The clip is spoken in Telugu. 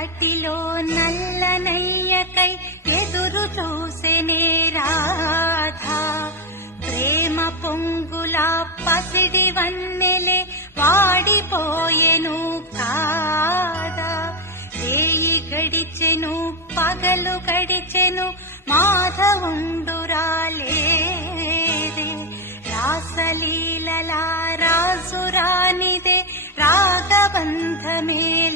చీకటిలో నల్లనయ్యకై ఎదురు చూసెనే రాధా. ప్రేమ పొంగుల పసిడి వన్నెలే వాడిపోయెను కాదా. రేయి గడిచెను పగలు గడిచెను మాధవుండురాలేదే. రాసలీలలా రాజురానిదే రాగబంధమే